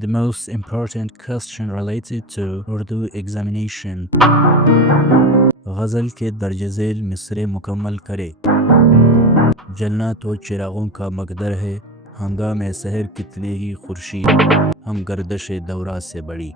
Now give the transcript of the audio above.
The most important question related to Urdu examination. गज़ल के दर्ज झेल मिसरे मुकम्मल करे। जलना तो चिरागों का मकदर है, हंगामे सहर कितने ही खुर्शीद, हम गर्दश दौरा से बड़ी।